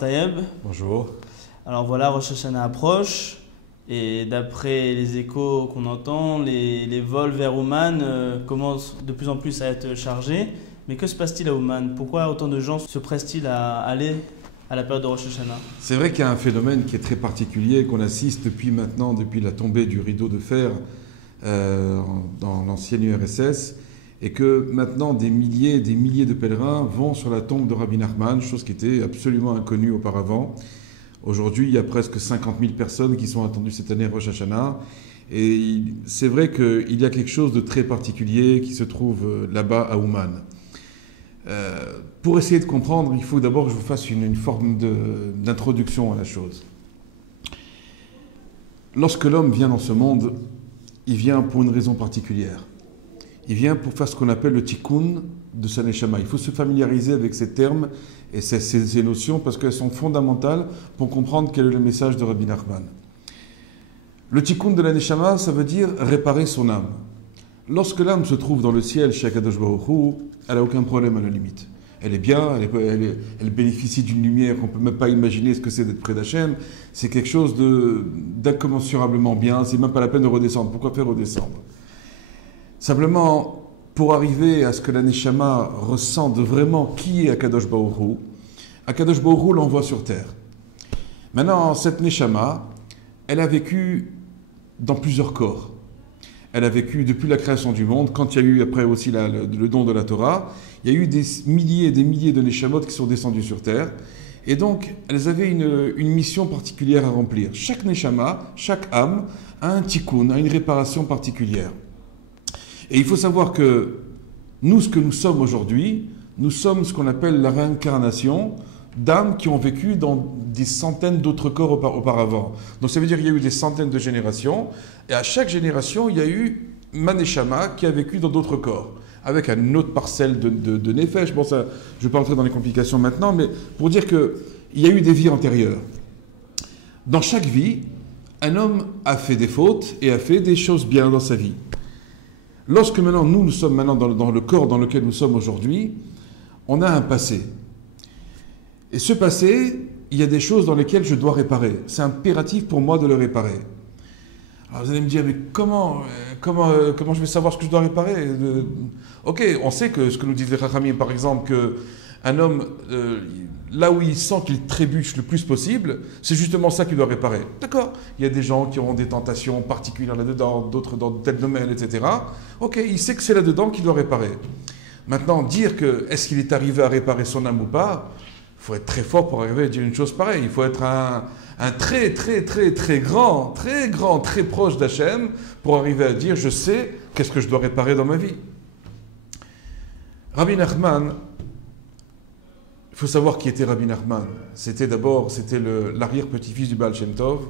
Tayeb. Bonjour. Alors voilà, Rosh Hashanah approche et d'après les échos qu'on entend, les vols vers Ouman commencent de plus en plus à être chargés. Mais que se passe-t-il à Ouman? Pourquoi autant de gens se pressent-ils à aller à la période de Rosh Hashanah? C'est vrai qu'il y a un phénomène qui est très particulier, qu'on assiste depuis la tombée du rideau de fer dans l'ancienne URSS, et que maintenant des milliers de pèlerins vont sur la tombe de Rabbi Nachman, chose qui était absolument inconnue auparavant. Aujourd'hui, il y a presque 50 000 personnes qui sont attendues cette année à Rosh Hashanah. Et c'est vrai qu'il y a quelque chose de très particulier qui se trouve là-bas à Ouman. Pour essayer de comprendre, il faut d'abord que je vous fasse une forme d'introduction à la chose. Lorsque l'homme vient dans ce monde, il vient pour une raison particulière. Il vient pour faire ce qu'on appelle le tikkun de sa neshama. Il faut se familiariser avec ces termes et ces notions parce qu'elles sont fondamentales pour comprendre quel est le message de Rabbi Nachman. Le tikkun de la neshama, ça veut dire réparer son âme. Lorsque l'âme se trouve dans le ciel chez Akadosh Baruch Hu, elle n'a aucun problème à la limite. Elle est bien, elle bénéficie d'une lumière qu'on ne peut même pas imaginer ce que c'est d'être près d'Hachem. C'est quelque chose d'incommensurablement bien, c'est même pas la peine de redescendre. Pourquoi faire redescendre? Simplement, pour arriver à ce que la Neshama ressente vraiment qui est Akadosh Baruch Hu l'envoie sur terre. Maintenant, cette Neshama, elle a vécu dans plusieurs corps. Elle a vécu depuis la création du monde, quand il y a eu après aussi le don de la Torah, il y a eu des milliers et des milliers de Neshamot qui sont descendus sur terre. Et donc, elles avaient une mission particulière à remplir. Chaque Neshama, chaque âme, a un tikkun, a une réparation particulière. Et il faut savoir que nous, ce que nous sommes aujourd'hui, nous sommes ce qu'on appelle la réincarnation d'âmes qui ont vécu dans des centaines d'autres corps auparavant. Donc ça veut dire qu'il y a eu des centaines de générations, et à chaque génération, il y a eu Maneshama qui a vécu dans d'autres corps, avec une autre parcelle de Nefesh. Bon, ça, je ne vais pas entrer dans les complications maintenant, mais pour dire qu'il y a eu des vies antérieures. Dans chaque vie, un homme a fait des fautes et a fait des choses bien dans sa vie. Lorsque maintenant, nous sommes maintenant dans le corps dans lequel nous sommes aujourd'hui, on a un passé. Et ce passé, il y a des choses dans lesquelles je dois réparer. C'est impératif pour moi de le réparer. Alors vous allez me dire, mais comment je vais savoir ce que je dois réparer? Ok, on sait que ce que nous disent les Chachamim, par exemple, qu'un homme, là où il sent qu'il trébuche le plus possible, c'est justement ça qu'il doit réparer. D'accord? Il y a des gens qui auront des tentations particulières là-dedans, d'autres dans tel domaine, etc. Ok, il sait que c'est là-dedans qu'il doit réparer. Maintenant, dire que est-ce qu'il est arrivé à réparer son âme ou pas, il faut être très fort pour arriver à dire une chose pareille. Il faut être un très grand, très proche d'Hachem pour arriver à dire je sais qu'est-ce que je dois réparer dans ma vie. Rabbi Nachman, il faut savoir qui était Rabbi Nachman. C'était l'arrière-petit-fils du Baal Shem Tov.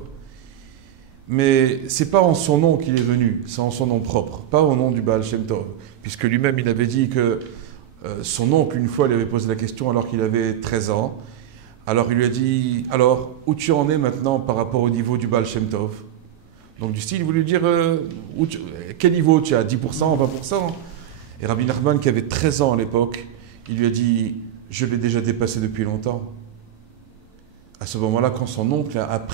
Mais ce n'est pas en son nom qu'il est venu, c'est en son nom propre, pas au nom du Baal Shem Tov. Puisque lui-même, il avait dit que son oncle, une fois, lui avait posé la question alors qu'il avait 13 ans. Alors il lui a dit, alors, où tu en es maintenant par rapport au niveau du Baal Shem Tov? Donc du style, il voulait dire, quel niveau tu as? 10%, 20%? Et Rabbi Nachman, qui avait 13 ans à l'époque, il lui a dit, je l'ai déjà dépassé depuis longtemps. À ce moment-là, quand son oncle a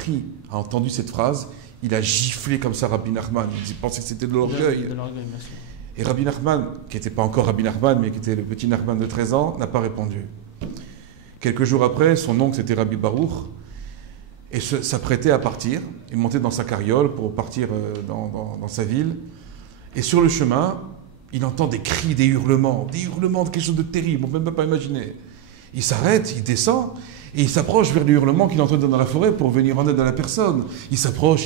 entendu cette phrase, il a giflé comme ça Rabbi Nachman. Il pensait que c'était de l'orgueil. Et Rabbi Nachman, qui n'était pas encore Rabbi Nachman, mais qui était le petit Nachman de 13 ans, n'a pas répondu. Quelques jours après, son oncle, c'était Rabbi Baruch, et s'apprêtait à partir. Il montait dans sa carriole pour partir dans sa ville. Et sur le chemin, il entend des cris, des hurlements de quelque chose de terrible, on ne peut même pas imaginer. Il s'arrête, il descend, et il s'approche vers les hurlements qu'il entendait dans la forêt pour venir en aide à la personne. Il s'approche,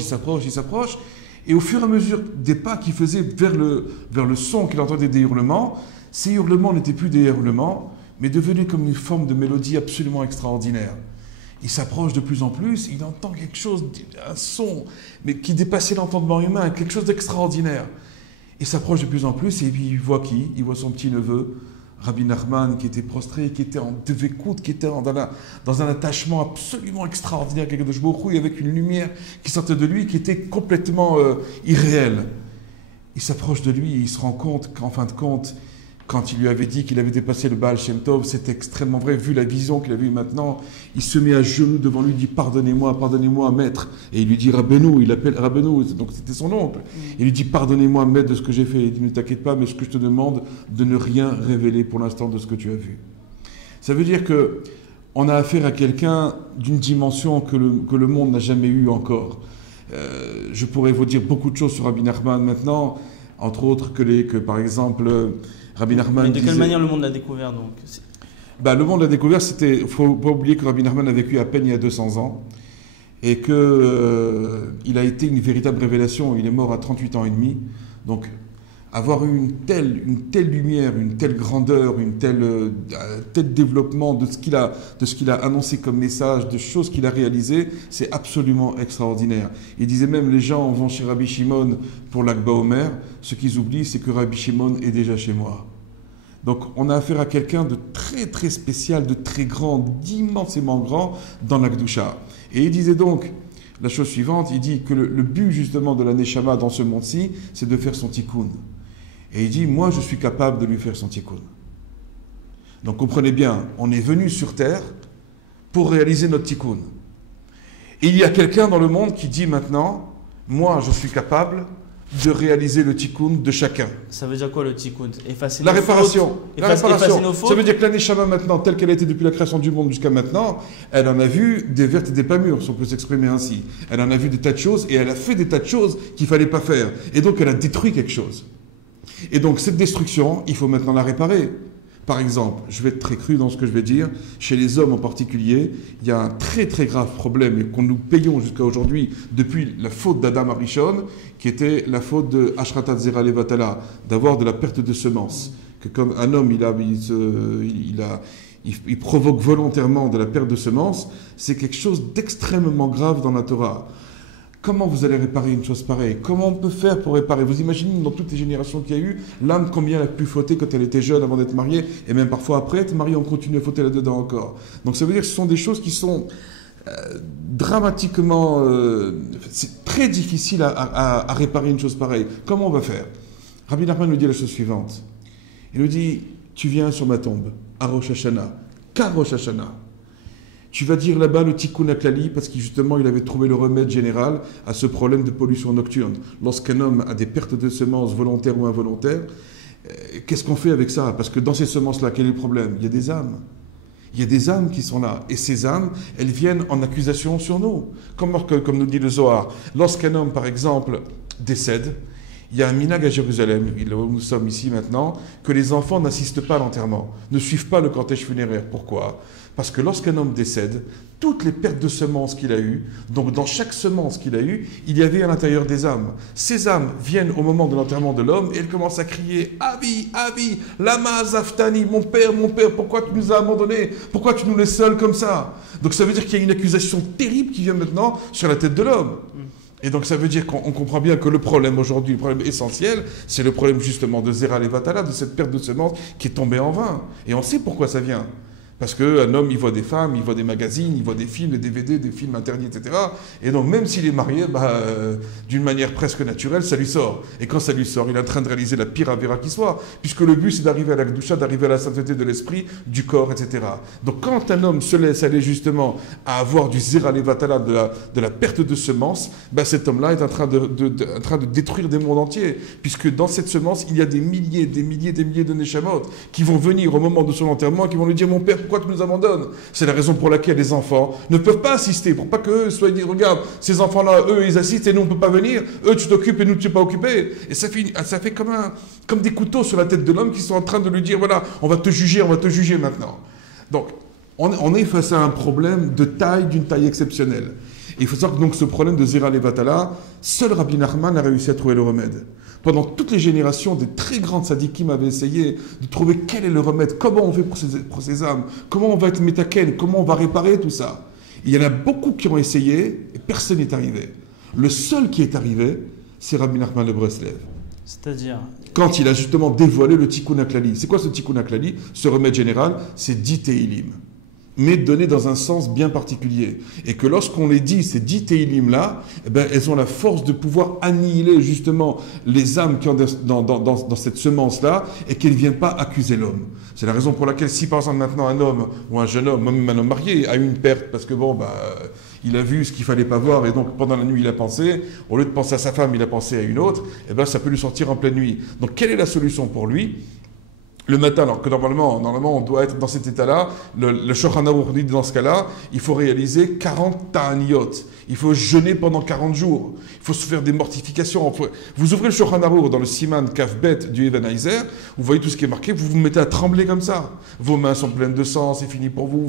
et au fur et à mesure des pas qu'il faisait vers le son qu'il entendait des hurlements, ces hurlements n'étaient plus des hurlements, mais devenaient comme une forme de mélodie absolument extraordinaire. Il s'approche de plus en plus, il entend quelque chose, un son, mais qui dépassait l'entendement humain, quelque chose d'extraordinaire. Il s'approche de plus en plus, et puis il voit qui? Il voit son petit-neveu, Rabbi Nachman, qui était prostré, qui était en devekut, qui était dans un attachement absolument extraordinaire avec Akadosh Baruch Hu, avec une lumière qui sortait de lui, qui était complètement irréelle. Il s'approche de lui et il se rend compte qu'en fin de compte, quand il lui avait dit qu'il avait dépassé le Baal Shem Tov, c'était extrêmement vrai, vu la vision qu'il avait eue maintenant. Il se met à genoux devant lui, il dit pardonnez-moi, pardonnez-moi, maître. Et il lui dit Rabbeinu, il appelle Rabbeinu, donc c'était son oncle. Il lui dit pardonnez-moi, maître, de ce que j'ai fait. Il dit ne t'inquiète pas, mais ce que je te demande, de ne rien révéler pour l'instant de ce que tu as vu. Ça veut dire que on a affaire à quelqu'un d'une dimension que le monde n'a jamais eue encore. Je pourrais vous dire beaucoup de choses sur Rabbi Nachman maintenant, entre autres que par exemple, Rabbi Nachman Mais de quelle manière le monde l'a découvert donc? Le monde l'a découvert, il ne faut pas oublier que Rabbi Nachman a vécu à peine il y a 200 ans et qu'il a été une véritable révélation. Il est mort à 38 ans et demi. Donc, avoir eu une telle lumière, une telle grandeur, un tel développement de ce qu'il a annoncé comme message, de choses qu'il a réalisées, c'est absolument extraordinaire. Il disait même, les gens vont chez Rabbi Shimon pour l'Akba Omer, ce qu'ils oublient, c'est que Rabbi Shimon est déjà chez moi. Donc on a affaire à quelqu'un de très très spécial, de très grand, d'immensément grand dans l'Akdoucha. Et il disait donc la chose suivante, il dit que le but justement de la Neshama dans ce monde-ci, c'est de faire son tikkun. Et il dit, moi je suis capable de lui faire son tikkun. Donc comprenez bien, on est venu sur terre pour réaliser notre tikkun. Et il y a quelqu'un dans le monde qui dit maintenant, moi je suis capable de réaliser le tikkun de chacun. Ça veut dire quoi le tikkun? Effacer la nos réparation. fautes. La réparation. Effacer nos fautes. Ça veut dire que la Neshama maintenant, telle qu'elle a été depuis la création du monde jusqu'à maintenant, elle en a vu des vertes et des pas mûres, si on peut s'exprimer ainsi. Elle en a vu des tas de choses et elle a fait des tas de choses qu'il ne fallait pas faire. Et donc elle a détruit quelque chose. Et donc cette destruction, il faut maintenant la réparer. Par exemple, je vais être très cru dans ce que je vais dire, chez les hommes en particulier, il y a un très très grave problème et qu'on nous payons jusqu'à aujourd'hui depuis la faute d'Adam Arishon, qui était la faute de Ashratat Zera Levatala, d'avoir de la perte de semences. Que comme un homme, il provoque volontairement de la perte de semences, c'est quelque chose d'extrêmement grave dans la Torah. Comment vous allez réparer une chose pareille? Comment on peut faire pour réparer? Vous imaginez dans toutes les générations qu'il y a eu, l'âme combien elle a pu fauter quand elle était jeune avant d'être mariée, et même parfois après être mariée, on continue à fauter là-dedans encore. Donc ça veut dire que ce sont des choses qui sont dramatiquement... c'est très difficile à réparer une chose pareille. Comment on va faire? Rabbi Nachman nous dit la chose suivante. Il nous dit, tu viens sur ma tombe, à Rosh Hashanah, qu'à Rosh Hashanah. Tu vas dire là-bas le tikkun haklali parce que justement il avait trouvé le remède général à ce problème de pollution nocturne. Lorsqu'un homme a des pertes de semences volontaires ou involontaires, qu'est-ce qu'on fait avec ça? Parce que dans ces semences-là, quel est le problème? Il y a des âmes. Il y a des âmes qui sont là. Et ces âmes, elles viennent en accusation sur nous. Comme nous dit le Zohar, lorsqu'un homme, par exemple, décède, il y a un minhag à Jérusalem, où nous sommes ici maintenant, que les enfants n'assistent pas à l'enterrement, ne suivent pas le cortège funéraire. Pourquoi? Parce que lorsqu'un homme décède, toutes les pertes de semences qu'il a eues, donc dans chaque semence qu'il a eue, il y avait à l'intérieur des âmes. Ces âmes viennent au moment de l'enterrement de l'homme et elles commencent à crier « Avi, Avi, lama zaftani, mon père, pourquoi tu nous as abandonnés? Pourquoi tu nous laisses seuls comme ça ?» Donc ça veut dire qu'il y a une accusation terrible qui vient maintenant sur la tête de l'homme. Et donc ça veut dire qu'on comprend bien que le problème aujourd'hui, le problème essentiel, c'est le problème justement de Zera Levatala, de cette perte de semences qui est tombée en vain. Et on sait pourquoi ça vient. Parce qu'un homme, il voit des femmes, il voit des magazines, il voit des films, des DVD, des films interdits, etc. Et donc, même s'il est marié, d'une manière presque naturelle, ça lui sort. Et quand ça lui sort, il est en train de réaliser la pire avéra qui soit. Puisque le but, c'est d'arriver à la Kedusha, d'arriver à la sainteté de l'esprit, du corps, etc. Donc, quand un homme se laisse aller justement à avoir du Zera Levatala, de la perte de semences, cet homme-là est en train de détruire des mondes entiers. Puisque dans cette semence, il y a des milliers de Neshamot qui vont venir au moment de son enterrement et qui vont lui dire « Mon père, pourquoi tu nous abandonnes ?» C'est la raison pour laquelle les enfants ne peuvent pas assister, pour pas qu'eux soient dit, regarde, ces enfants-là, eux, ils assistent et nous, on ne peut pas venir. Eux, tu t'occupes et nous, tu n'es pas occupés. Et ça fait comme des couteaux sur la tête de l'homme qui sont en train de lui dire, voilà, on va te juger maintenant. Donc, on est face à un problème d'une taille exceptionnelle. Et il faut savoir que donc, ce problème de Zera Levatala, seul Rabbi Nachman a réussi à trouver le remède. Pendant toutes les générations, des très grandes sadikim avaient essayé de trouver quel est le remède, comment on fait pour ces âmes, comment on va être métaken, comment on va réparer tout ça. Il y en a beaucoup qui ont essayé et personne n'est arrivé. Le seul qui est arrivé, c'est Rabbi Nachman de Breslev. C'est-à-dire? Quand il a justement dévoilé le tikkun haklali. C'est quoi ce tikkun haklali? Ce remède général, c'est 10 Teilim. mais données dans un sens bien particulier. Et que lorsqu'on les dit, ces 10 Teilim-là, eh ben, elles ont la force de pouvoir annihiler justement les âmes qui ont dans cette semence-là et qu'elles ne viennent pas accuser l'homme. C'est la raison pour laquelle si par exemple maintenant un homme ou un jeune homme, même un homme marié, a eu une perte parce que bon, il a vu ce qu'il fallait pas voir et donc pendant la nuit il a pensé, au lieu de penser à sa femme, il a pensé à une autre, et ben ça peut lui sortir en pleine nuit. Donc quelle est la solution pour lui? Le matin, alors que normalement on doit être dans cet état-là, le Shulchan Aruch dit dans ce cas-là, il faut réaliser 40 ta'aniyot. Il faut jeûner pendant 40 jours. Il faut se faire des mortifications. Vous ouvrez le Shulchan Aruch dans le Siman Kaf Bet du Even Heiser, vous voyez tout ce qui est marqué, vous vous mettez à trembler comme ça. Vos mains sont pleines de sang, c'est fini pour vous.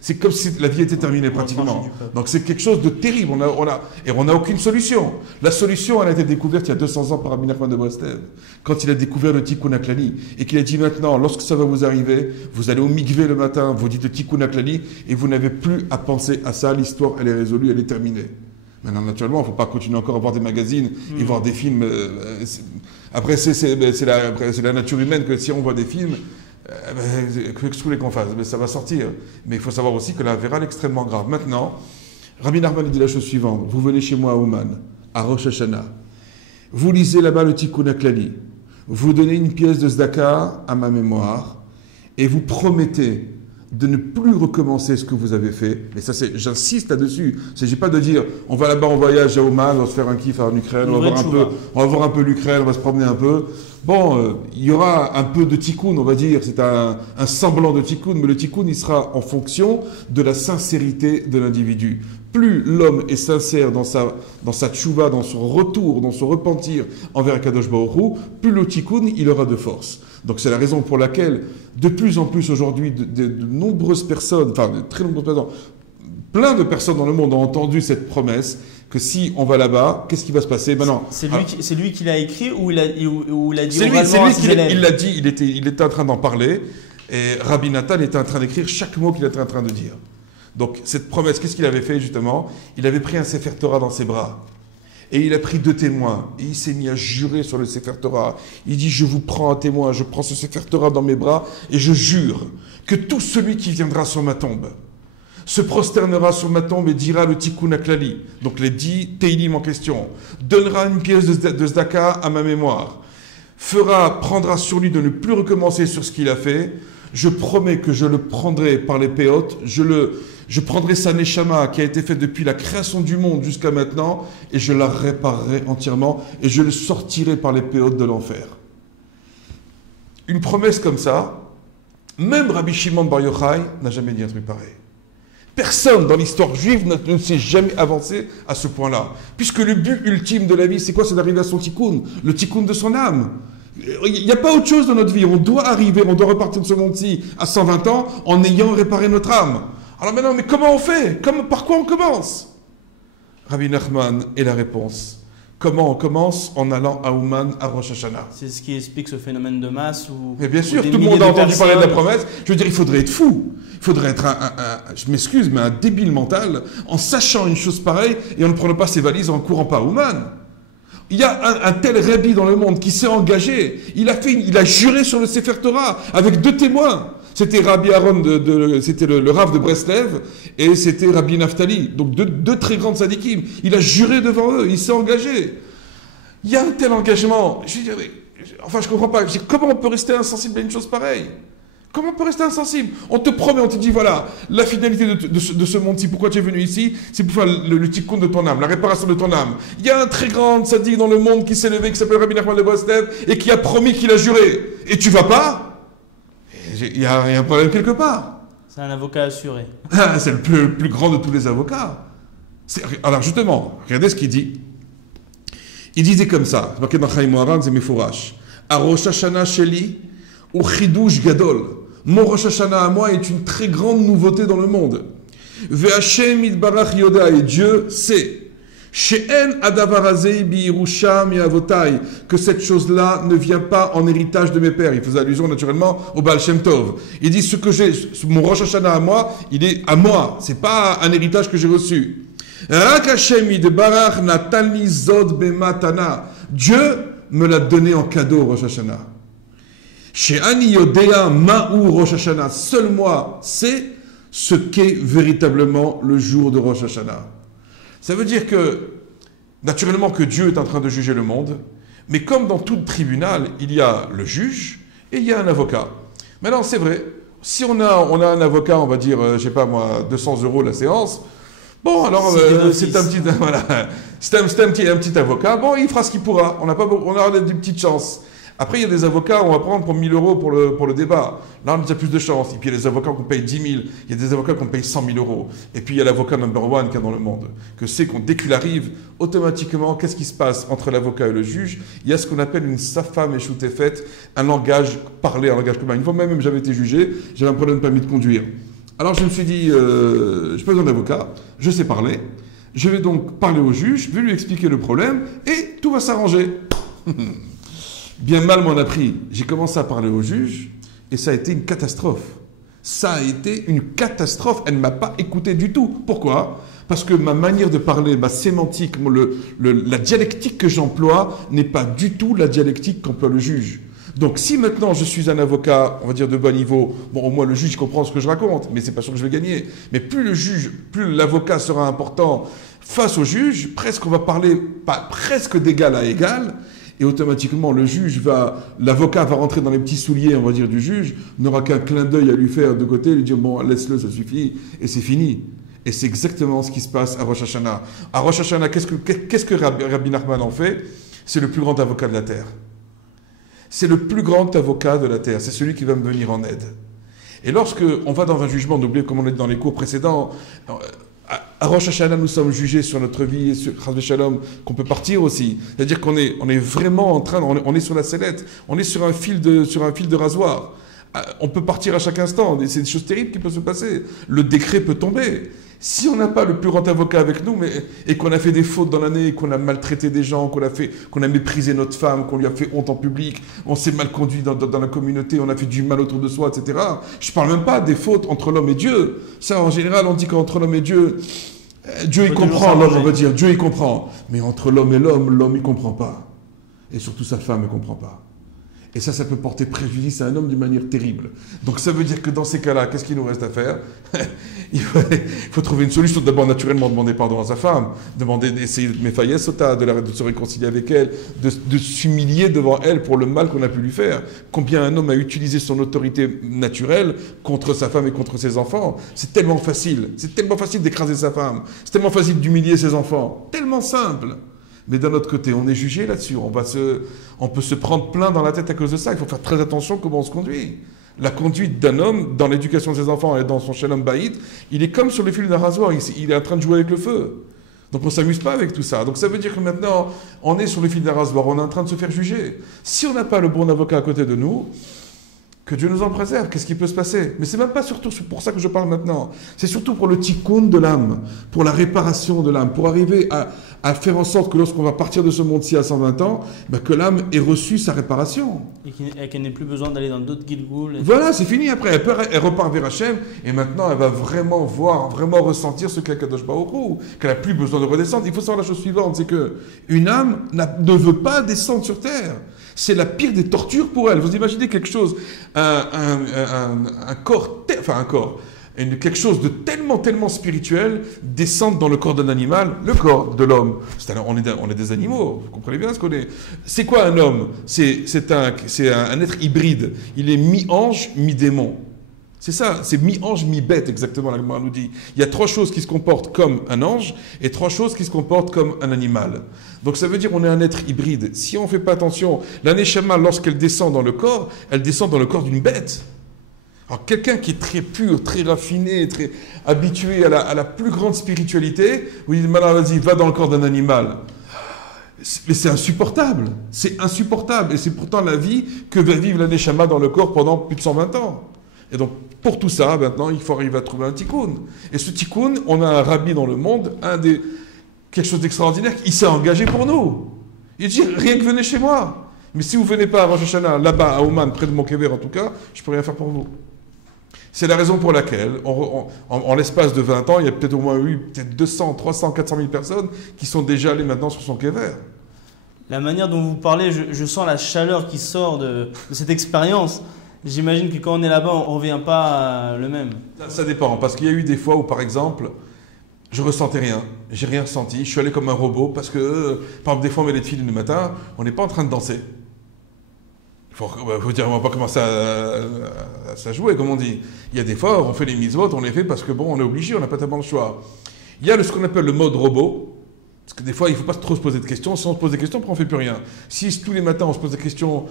C'est comme si la vie était terminée pratiquement. Donc c'est quelque chose de terrible. On n'a aucune solution. La solution, elle a été découverte il y a 200 ans par Rabbi Nachman de Breslev, quand il a découvert le Tikkun HaKlali, et qu'il a dit maintenant, lorsque ça va vous arriver, vous allez au mikvé le matin, vous dites le Tikkun HaKlali, et vous n'avez plus à penser à ça, l'histoire elle est résolue, elle est terminée. Maintenant, naturellement, il ne faut pas continuer encore à voir des magazines et voir des films. Après, c'est la nature humaine que si on voit des films, qu'est-ce que vous voulez qu'on fasse? Ça va sortir. Mais il faut savoir aussi que la véra est extrêmement grave. Maintenant, Rabbi Nachman dit la chose suivante. Vous venez chez moi à Ouman, à Rosh Hashanah. Vous lisez là-bas le Tikkun HaKlali. Vous donnez une pièce de tzedaka à ma mémoire et vous promettez de ne plus recommencer ce que vous avez fait. Mais ça, j'insiste là-dessus. Il ne s'agit pas de dire, on va là-bas en voyage à Oman, on va se faire un kiff en Ukraine, on va voir un peu l'Ukraine, on va se promener un peu. Bon, il y aura un peu de tikkun, on va dire, c'est un semblant de tikkun, mais le tikkun, il sera en fonction de la sincérité de l'individu. Plus l'homme est sincère dans sa tchouva, dans son retour, dans son repentir envers Kadosh Baruch Hu, plus le tikkun, il aura de force. Donc c'est la raison pour laquelle, de plus en plus aujourd'hui, de nombreuses personnes, enfin de très nombreuses personnes, plein de personnes dans le monde ont entendu cette promesse que si on va là-bas, qu'est-ce qui va se passer maintenant? C'est lui qui l'a écrit ou il a dit c'est lui à ses élèves? Il l'a dit, il était en train d'en parler, et Rabbi Nathan était en train d'écrire chaque mot qu'il était en train de dire. Donc cette promesse, qu'est-ce qu'il avait fait justement? Il avait pris un Sefer Torah dans ses bras. Et il a pris 2 témoins, et il s'est mis à jurer sur le Sefer Torah. Il dit, je vous prends un témoin, je prends ce Sefer Torah dans mes bras, et je jure que tout celui qui viendra sur ma tombe se prosternera sur ma tombe et dira le Tikkun HaKlali, donc les 10 Teilim en question, donnera une pièce de tzedaka à ma mémoire, prendra sur lui de ne plus recommencer sur ce qu'il a fait, je promets que je le prendrai par les péotes, je prendrai sa neshama qui a été faite depuis la création du monde jusqu'à maintenant et je la réparerai entièrement et je le sortirai par les péotes de l'enfer. Une promesse comme ça, même Rabbi Shimon Bar Yochai n'a jamais dit un truc pareil. Personne dans l'histoire juive ne s'est jamais avancé à ce point-là. Puisque le but ultime de la vie, c'est quoi? C'est d'arriver à son tikkun, le tikkun de son âme. Il n'y a pas autre chose dans notre vie. On doit repartir de ce monde-ci à 120 ans en ayant réparé notre âme. Alors maintenant, mais comment on fait? Par quoi on commence? Rabbi Nachman est la réponse. Comment on commence? En allant à Ouman, à Rosh Hashanah. C'est ce qui explique ce phénomène de masse où... Mais bien sûr, tout le monde a entendu parler de la promesse. Je veux dire, il faudrait être fou. Il faudrait être je m'excuse, mais un débile mental en sachant une chose pareille et en ne prenant pas ses valises en courant pas à Ouman. Il y a un tel rabbi dans le monde qui s'est engagé. Il a juré sur le Sefer Torah avec 2 témoins. C'était Rabbi Aaron, c'était le Rav de Breslev, et c'était Rabbi Naftali. Donc 2 très grandes sadikim. Il a juré devant eux, il s'est engagé. Il y a un tel engagement. Je veux dire, enfin, je comprends pas. Comment on peut rester insensible à une chose pareille? Comment on peut rester insensible? On te promet, on te dit, voilà, la finalité de ce monde-ci, pourquoi tu es venu ici? C'est pour faire le tikkun de ton âme, la réparation de ton âme. Il y a un très grand sadique dans le monde qui s'est levé, qui s'appelle Rabbi Nachman de Breslev, et qui a promis qu'il a juré. Et tu vas pas? Il y a un problème quelque part. C'est un avocat assuré. C'est le plus grand de tous les avocats. Alors justement, regardez ce qu'il dit. Il disait comme ça, c'est marqué dans Chaim Moharan, c'est Mefourash. A Rosh Hashanah Sheli, ou Chidush Gadol. Mon Rosh Hashanah à moi est une très grande nouveauté dans le monde. Ve'Hashem Yitbarach Yoda, et Dieu sait. She'en Adavarazei bi'irusha mi'avotai, que cette chose-là ne vient pas en héritage de mes pères. Il faisait allusion naturellement au Baal Shem Tov. Il dit ce que j'ai, mon Rosh Hashanah à moi, il est à moi. C'est pas un héritage que j'ai reçu. Rak Hashem Yitbarach natan li zod bematana. Dieu me l'a donné en cadeau Rosh Hashanah. She'ani yodea ma'u Rosh Hashanah. Seul moi, c'est ce qu'est véritablement le jour de Rosh Hashanah. Ça veut dire que, naturellement, que Dieu est en train de juger le monde, mais comme dans tout tribunal, il y a le juge et il y a un avocat. Maintenant, c'est vrai, si on a un avocat, on va dire, je sais pas moi, 200 € la séance, bon, alors, c'est un petit, voilà, c'est un petit avocat, bon, il fera ce qu'il pourra, on aura des petites chances. Après, il y a des avocats, on va prendre pour 1000 € pour le débat. Là, on a plus de chance. Et puis, il y a des avocats qu'on paye 10 000. Il y a des avocats qu'on paye 100 000 €. Et puis, il y a l'avocat number one qu'il y a dans le monde. Que c'est qu'on, dès qu'il arrive, automatiquement, qu'est-ce qui se passe entre l'avocat et le juge? Il y a ce qu'on appelle une safam échoutefet, un langage parlé, un langage commun. Une fois même, j'avais été jugé, j'avais un problème de permis de conduire. Alors, je me suis dit, je n'ai pas besoin d'avocat, je sais parler. Je vais donc parler au juge, je vais lui expliquer le problème, et tout va s'arranger. Bien mal m'en a pris. J'ai commencé à parler au juge et ça a été une catastrophe. Ça a été une catastrophe. Elle ne m'a pas écouté du tout. Pourquoi? Parce que ma manière de parler, ma sémantique, la dialectique que j'emploie n'est pas du tout la dialectique qu'emploie le juge. Donc si maintenant je suis un avocat, on va dire de bas niveau, bon au moins le juge comprend ce que je raconte, mais c'est pas sûr que je vais gagner. Mais plus l'avocat sera important face au juge, presque on va parler presque d'égal à égal. Et automatiquement, l'avocat va rentrer dans les petits souliers, on va dire, du juge, n'aura qu'un clin d'œil à lui faire de côté, lui dire, bon, laisse-le, ça suffit, et c'est fini. Et c'est exactement ce qui se passe à Rosh Hashanah. À Rosh Hashanah, qu'est-ce que Rabbi Nachman en fait? C'est le plus grand avocat de la terre. C'est le plus grand avocat de la terre. C'est celui qui va me venir en aide. Et lorsque on va dans un jugement, n'oubliez comme on est dans les cours précédents, à Rosh Hashanah, nous sommes jugés sur notre vie et sur Chas v'Shalom, qu'on peut partir aussi. C'est-à-dire qu'on est vraiment en train, on est sur la sellette, on est sur un fil de rasoir. On peut partir à chaque instant, c'est des choses terribles qui peuvent se passer. Le décret peut tomber. Si on n'a pas le plus grand avocat avec nous, et qu'on a fait des fautes dans l'année, qu'on a maltraité des gens, qu'on a méprisé notre femme, qu'on lui a fait honte en public, on s'est mal conduit dans la communauté, on a fait du mal autour de soi, etc. Je ne parle même pas des fautes entre l'homme et Dieu. Ça, en général, on dit qu'entre l'homme et Dieu, Dieu il comprend, l'homme, on va dire, Dieu il comprend. Mais entre l'homme et l'homme il comprend pas. Et surtout sa femme ne comprend pas. Et ça peut porter préjudice à un homme d'une manière terrible. Donc ça veut dire que dans ces cas-là, qu'est-ce qu'il nous reste à faire? Il faut trouver une solution. D'abord, naturellement, demander pardon à sa femme, d'essayer de méfailler Sota, de se réconcilier avec elle, de s'humilier devant elle pour le mal qu'on a pu lui faire. Combien un homme a utilisé son autorité naturelle contre sa femme et contre ses enfants? C'est tellement facile d'écraser sa femme. C'est tellement facile d'humilier ses enfants. Tellement simple. Mais d'un autre côté, on est jugé là-dessus. On peut se prendre plein dans la tête à cause de ça. Il faut faire très attention comment on se conduit. La conduite d'un homme dans l'éducation de ses enfants et dans son shalom baït, il est comme sur le fil d'un rasoir. Il est en train de jouer avec le feu. Donc on ne s'amuse pas avec tout ça. Donc ça veut dire que maintenant, on est sur le fil d'un rasoir. On est en train de se faire juger. Si on n'a pas le bon avocat à côté de nous, que Dieu nous en préserve, qu'est-ce qui peut se passer? Mais c'est même pas surtout pour ça que je parle maintenant. C'est surtout pour le tikkun de l'âme, pour la réparation de l'âme, pour arriver à faire en sorte que lorsqu'on va partir de ce monde-ci à 120 ans, que l'âme ait reçu sa réparation. Et qu'elle n'ait plus besoin d'aller dans d'autres Gilgoul. Voilà, c'est fini après. Elle repart vers Hachem, et maintenant elle va vraiment voir, vraiment ressentir ce qu'est Kadosh Baruch Hu, qu'elle n'a plus besoin de redescendre. Il faut savoir la chose suivante, c'est qu'une âme ne veut pas descendre sur terre. C'est la pire des tortures pour elle. Vous imaginez quelque chose, quelque chose de tellement spirituel descendre dans le corps d'un animal, le corps de l'homme. On est des animaux, vous comprenez bien ce qu'on est. C'est quoi un homme? C'est un être hybride. Il est mi-ange, mi-démon. C'est ça, c'est mi-ange, mi-bête, exactement, la Gemara nous dit. Il y a 3 choses qui se comportent comme un ange et 3 choses qui se comportent comme un animal. Donc ça veut dire qu'on est un être hybride. Si on ne fait pas attention, la Neshama, lorsqu'elle descend dans le corps, elle descend dans le corps d'une bête. Alors quelqu'un qui est très pur, très raffiné, très habitué à la plus grande spiritualité, vous dites, maintenant vas-y, va dans le corps d'un animal. Mais c'est insupportable. C'est insupportable. Et c'est pourtant la vie que va vivre la Neshama dans le corps pendant plus de 120 ans. Et donc, pour tout ça, maintenant, il faut arriver à trouver un tikkun. Et ce tikkun, on a un rabbi dans le monde, quelque chose d'extraordinaire, il s'est engagé pour nous. Il dit, rien que venez chez moi. Mais si vous ne venez pas à Rosh Hashanah, là-bas, à Ouman, près de mon kever en tout cas, je ne peux rien faire pour vous. C'est la raison pour laquelle, en l'espace de 20 ans, il y a peut-être au moins eu 200, 300, 400 000 personnes qui sont déjà allées maintenant sur son kever. La manière dont vous parlez, je sens la chaleur qui sort de cette expérience. J'imagine que quand on est là-bas, on ne revient pas le même. Ça dépend, parce qu'il y a eu des fois où, par exemple, je ressentais rien, j'ai rien ressenti, je suis allé comme un robot, parce que, par exemple, des fois on met les filles le matin, on n'est pas en train de danser. Il faut dire, on va pas commencer à jouer, comme on dit. Il y a des fois, on fait les mises on les fait parce que, bon, on est obligé, on n'a pas tellement le choix. Il y a ce qu'on appelle le mode robot, parce que des fois, il ne faut pas trop se poser de questions. Si on se pose des questions, après, on ne fait plus rien. Si tous les matins, on se pose des questions,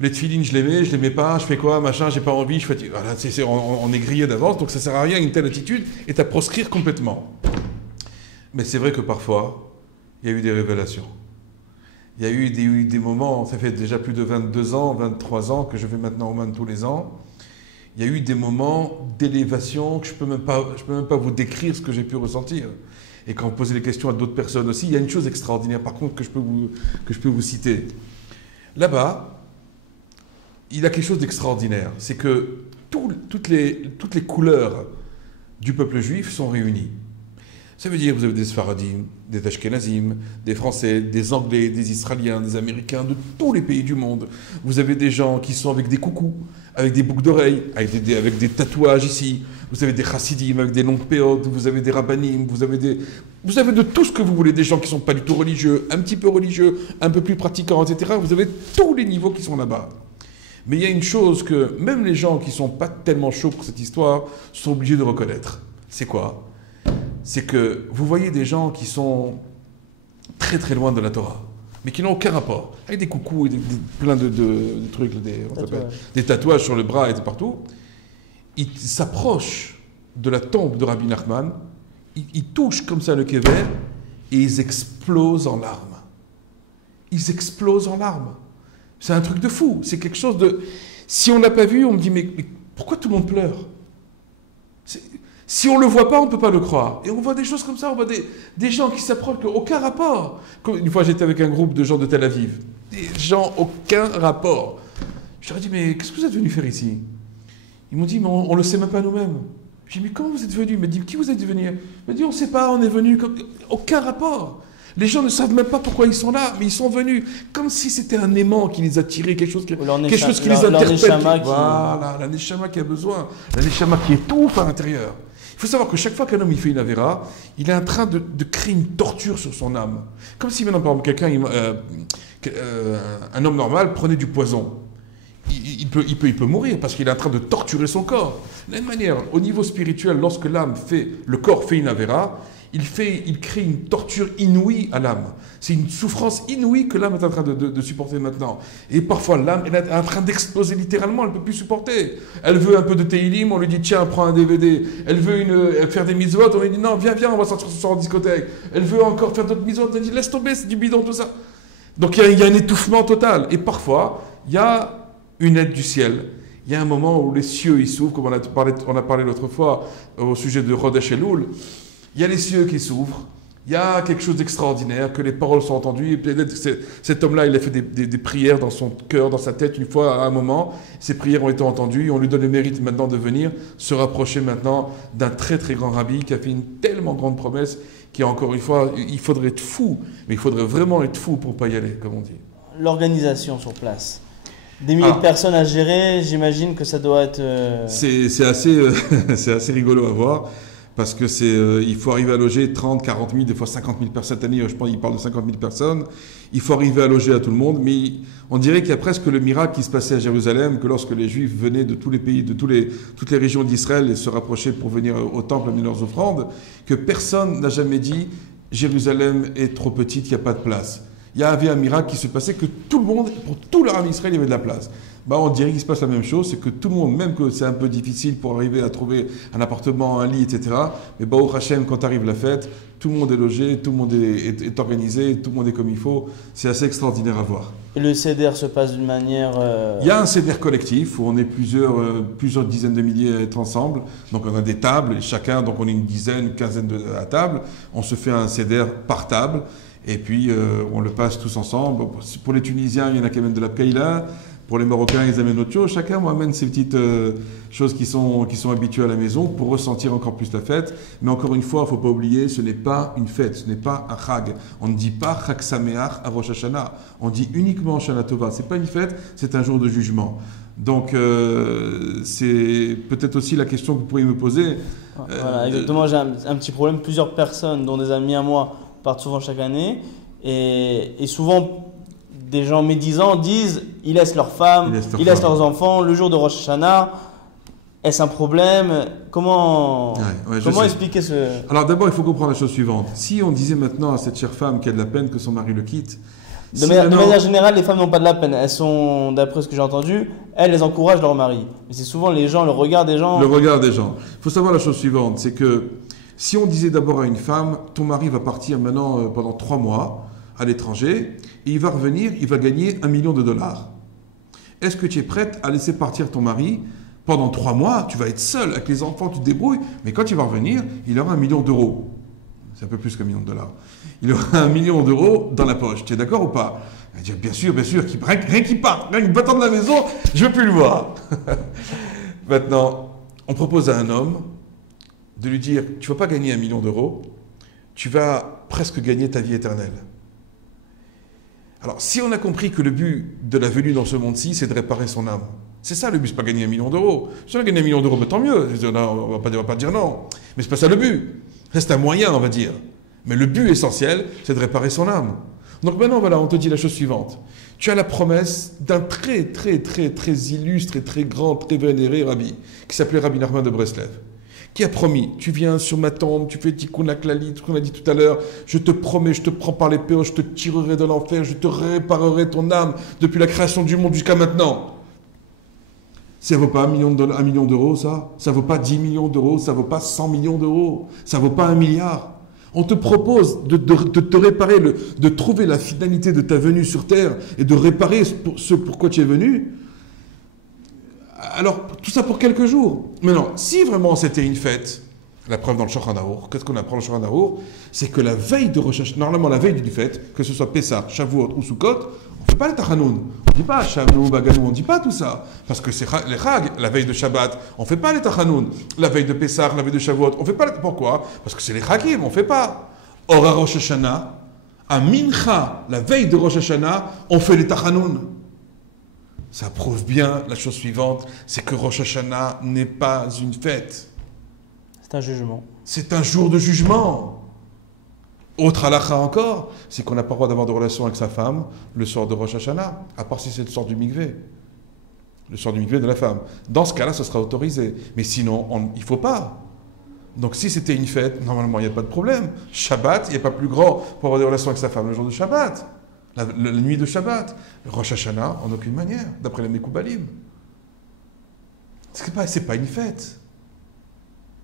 les tefilines, je les mets pas, je fais quoi, machin, j'ai pas envie, je fais... Voilà, on est grillé d'avance, donc ça sert à rien, une telle attitude est à proscrire complètement. Mais c'est vrai que parfois, il y a eu des révélations. Il y a eu des moments, ça fait déjà plus de 22 ans, 23 ans que je fais maintenant Oman tous les ans. Il y a eu des moments d'élévation que je peux même pas vous décrire ce que j'ai pu ressentir. Et quand vous posez les questions à d'autres personnes aussi, il y a une chose extraordinaire par contre que je peux vous citer. Là-bas, il y a quelque chose d'extraordinaire. C'est que toutes les couleurs du peuple juif sont réunies. Ça veut dire que vous avez des Sfaradim, des Ashkenazim, des Français, des Anglais, des Israéliens, des Américains, de tous les pays du monde. Vous avez des gens qui sont avec des coucous, avec des boucles d'oreilles, avec des tatouages ici. Vous avez des chassidim avec des longues péotes, vous avez des rabbanim, vous avez de tout ce que vous voulez, des gens qui ne sont pas du tout religieux, un petit peu religieux, un peu plus pratiquants, etc. Vous avez tous les niveaux qui sont là-bas. Mais il y a une chose que même les gens qui ne sont pas tellement chauds pour cette histoire sont obligés de reconnaître. C'est quoi ? C'est que vous voyez des gens qui sont très très loin de la Torah, mais qui n'ont aucun rapport, avec des coucous et plein de trucs, des tatouages sur le bras et partout. Ils s'approchent de la tombe de Rabbi Nachman, ils touchent comme ça le kéver et ils explosent en larmes. Ils explosent en larmes. C'est un truc de fou, c'est quelque chose de... Si on ne l'a pas vu, on me dit, mais pourquoi tout le monde pleure ? Si on ne le voit pas, on ne peut pas le croire. Et on voit des choses comme ça, on voit des gens qui s'approchent, qui n'ont aucun rapport. Une fois, j'étais avec un groupe de gens de Tel Aviv. Des gens, aucun rapport. Je leur ai dit, mais qu'est-ce que vous êtes venus faire ici ? Ils m'ont dit, mais on ne le sait même pas nous-mêmes. J'ai dit, mais comment vous êtes venus ? Ils m'ont dit, qui vous êtes venus ? Ils m'ont dit, on ne sait pas, on est venus. Aucun rapport. Les gens ne savent même pas pourquoi ils sont là, mais ils sont venus comme si c'était un aimant qui les attirait, quelque chose qui les interpelle. Voilà, la neshama qui a besoin, la neshama qui étouffe à l'intérieur. Il faut savoir que chaque fois qu'un homme il fait une avéra, il est en train de créer une torture sur son âme. Comme si maintenant, par exemple, un homme normal prenait du poison. Il peut mourir parce qu'il est en train de torturer son corps. De la même manière, au niveau spirituel, lorsque le corps fait une avéra, il crée une torture inouïe à l'âme. C'est une souffrance inouïe que l'âme est en train de supporter maintenant. Et parfois, l'âme est en train d'exploser littéralement, elle ne peut plus supporter. Elle veut un peu de Teilim, on lui dit tiens, prends un DVD. Elle veut faire des mitzvot, on lui dit non, viens, on va sortir ce soir en discothèque. Elle veut encore faire d'autres mitzvot, on lui dit laisse tomber, c'est du bidon, tout ça. Donc il y a un étouffement total. Et parfois, il y a une aide du ciel. Il y a un moment où les cieux ils s'ouvrent, comme on a parlé l'autre fois au sujet de Rodesh Elul. Il y a les cieux qui s'ouvrent, il y a quelque chose d'extraordinaire, que les paroles sont entendues. Et peut-être cet homme-là, il a fait des prières dans son cœur, dans sa tête, une fois à un moment. Ces prières ont été entendues et on lui donne le mérite maintenant de venir se rapprocher maintenant d'un très très grand rabbi qui a fait une tellement grande promesse qui, encore une fois, il faudrait être fou, mais il faudrait vraiment être fou pour ne pas y aller, comme on dit. L'organisation sur place. Des milliers de personnes à gérer, j'imagine que ça doit être... C'est assez rigolo à voir. Parce que il faut arriver à loger 30, 40 000, des fois 50 000 personnes cette année, je pense qu'il parle de 50 000 personnes. Il faut arriver à loger à tout le monde, mais on dirait qu'il y a presque le miracle qui se passait à Jérusalem, que lorsque les Juifs venaient de tous les pays, de toutes les régions d'Israël et se rapprochaient pour venir au temple amener leurs offrandes, que personne n'a jamais dit Jérusalem est trop petite, il n'y a pas de place. Il y avait un miracle qui se passait, que tout le monde, pour tout le Ham Israël, il y avait de la place. On dirait qu'il se passe la même chose, c'est que tout le monde, même que c'est un peu difficile pour arriver à trouver un appartement, un lit, etc. Mais Baruch Hashem, quand arrive la fête, tout le monde est logé, tout le monde est organisé, tout le monde est comme il faut. C'est assez extraordinaire à voir. Et le seder se passe d'une manière... Il y a un seder collectif où on est plusieurs dizaines de milliers à être ensemble. Donc on a des tables, et chacun, donc on est une dizaine, une quinzaine à table. On se fait un seder par table. Et puis, on le passe tous ensemble. Pour les Tunisiens, il y en a quand même de la Pkeïla. Pour les Marocains, ils amènent autre chose. Chacun amène ses petites choses qui sont habituées à la maison pour ressentir encore plus la fête. Mais encore une fois, il ne faut pas oublier, ce n'est pas une fête, ce n'est pas un chag. On ne dit pas chag sameach à Rosh Hashanah. On dit uniquement Shana Tova. Ce n'est pas une fête, c'est un jour de jugement. Donc, c'est peut-être aussi la question que vous pourriez me poser. Voilà, exactement. J'ai un petit problème. Plusieurs personnes, dont des amis à moi, partent souvent chaque année. Et souvent, des gens médisants disent ils laissent leurs femmes, ils laissent leurs enfants le jour de Rosh Hashanah. Est-ce un problème? Comment expliquer ce... Alors d'abord, il faut comprendre la chose suivante. Si on disait maintenant à cette chère femme qui a de la peine que son mari le quitte... De manière générale, les femmes n'ont pas de la peine. Elles sont, d'après ce que j'ai entendu, elles les encouragent leur mari. Mais c'est souvent les gens, le regard des gens... Le regard des gens. Il faut savoir la chose suivante, c'est que si on disait d'abord à une femme, ton mari va partir maintenant pendant 3 mois à l'étranger, et il va revenir, il va gagner $1 million. Est-ce que tu es prête à laisser partir ton mari pendant 3 mois? Tu vas être seul avec les enfants, tu te débrouilles, mais quand il va revenir, il aura $1 million. C'est un peu plus qu'$1 million. Il aura $1 million dans la poche. Tu es d'accord ou pas? Elle va dire bien sûr, rien qu'il part, rien qu'il va-t'en de la maison, je ne veux plus le voir. Maintenant, on propose à un homme de lui dire, tu ne vas pas gagner $1 million, tu vas presque gagner ta vie éternelle. Alors, si on a compris que le but de la venue dans ce monde-ci, c'est de réparer son âme, c'est ça le but, c'est pas gagner $1 million. Si on a gagné $1 million, ben, tant mieux, on va pas dire non. Mais c'est pas ça le but. C'est un moyen, on va dire. Mais le but essentiel, c'est de réparer son âme. Donc maintenant, voilà, on te dit la chose suivante. Tu as la promesse d'un très, très, très, très illustre et très grand, très vénéré rabbi, qui s'appelait Rabbi Nachman de Breslev, qui a promis, tu viens sur ma tombe, tu fais tikkun haklali, ce qu'on a dit tout à l'heure, je te promets, je te prends par les péos, je te tirerai de l'enfer, je te réparerai ton âme depuis la création du monde jusqu'à maintenant. Ça ne vaut pas $1 million, ça? Ça ne vaut pas 10 millions d'euros, ça ne vaut pas 100 millions d'euros, ça ne vaut pas 1 milliard. On te propose de te réparer, de trouver la finalité de ta venue sur Terre et de réparer ce pourquoi tu es venu. Alors, tout ça pour quelques jours. Mais non, si vraiment c'était une fête, la preuve dans le Shulchan Aruch, qu'est-ce qu'on apprend dans le Shulchan Aruch? C'est que la veille de Rosh Hashanah, normalement la veille d'une fête, que ce soit Pessah, Shavuot ou Sukkot, on ne fait pas les Tachanoun. On ne dit pas Shavnu, Baganou, on ne dit pas tout ça. Parce que c'est les Chag, la veille de Shabbat, on ne fait pas les Tachanoun. La veille de Pessah, la veille de Shavuot, on ne fait pas. Pourquoi? Parce que c'est les Chagim, on ne fait pas. Or à Rosh Hashanah, à Mincha, la veille de Rosh Hashanah, on fait les Tachanoun. Ça prouve bien la chose suivante, c'est que Rosh Hashanah n'est pas une fête. C'est un jugement. C'est un jour de jugement. Autre halakha encore, c'est qu'on n'a pas le droit d'avoir de relation avec sa femme le soir de Rosh Hashanah, à part si c'est le soir du mikvé. Le soir du mikvé de la femme. Dans ce cas-là, ce sera autorisé. Mais sinon, il ne faut pas. Donc si c'était une fête, normalement, il n'y a pas de problème. Shabbat, il n'y a pas plus grand pour avoir des relations avec sa femme le jour de Shabbat. La nuit de Shabbat. Rosh Hashanah, en aucune manière, d'après les Mekoubalim. C'est pas une fête.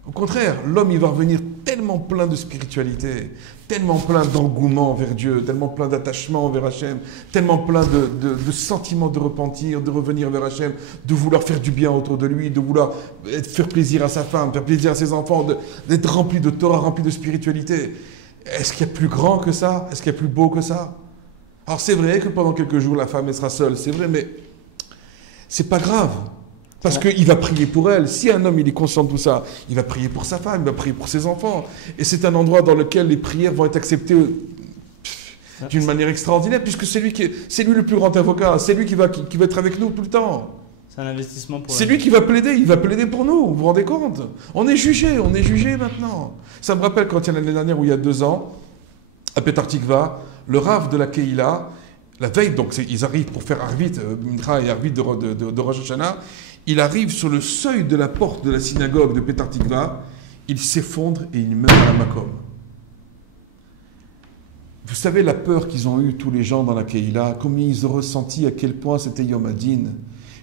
Au contraire, l'homme, il va revenir tellement plein de spiritualité, tellement plein d'engouement vers Dieu, tellement plein d'attachement vers Hachem, tellement plein de sentiments de repentir, de revenir vers Hachem, de vouloir faire du bien autour de lui, de vouloir faire plaisir à sa femme, faire plaisir à ses enfants, d'être rempli de Torah, rempli de spiritualité. Est-ce qu'il y a plus grand que ça? Est-ce qu'il y a plus beau que ça? Alors c'est vrai que pendant quelques jours, la femme, elle sera seule, c'est vrai, mais c'est pas grave. Parce qu'il va prier pour elle. Si un homme il est conscient de tout ça, il va prier pour sa femme, il va prier pour ses enfants. Et c'est un endroit dans lequel les prières vont être acceptées d'une manière extraordinaire, puisque c'est lui le plus grand avocat, c'est lui qui va être avec nous tout le temps. C'est un investissement pour C'est lui qui va plaider, il va plaider pour nous, vous vous rendez compte? On est jugé maintenant. Ça me rappelle quand il y a l'année dernière, où il y a 2 ans, à Petar Tikva, le Rav de la Keïla, la veille, donc ils arrivent pour faire Arvit, Mincha et Arvit de Rosh Hashanah. Il arrive sur le seuil de la porte de la synagogue de Petar Tikva, il s'effondre et il meurt à la Makom. Vous savez la peur qu'ils ont eue tous les gens dans la Keïla, combien ils ont ressenti à quel point c'était Yom Hadin,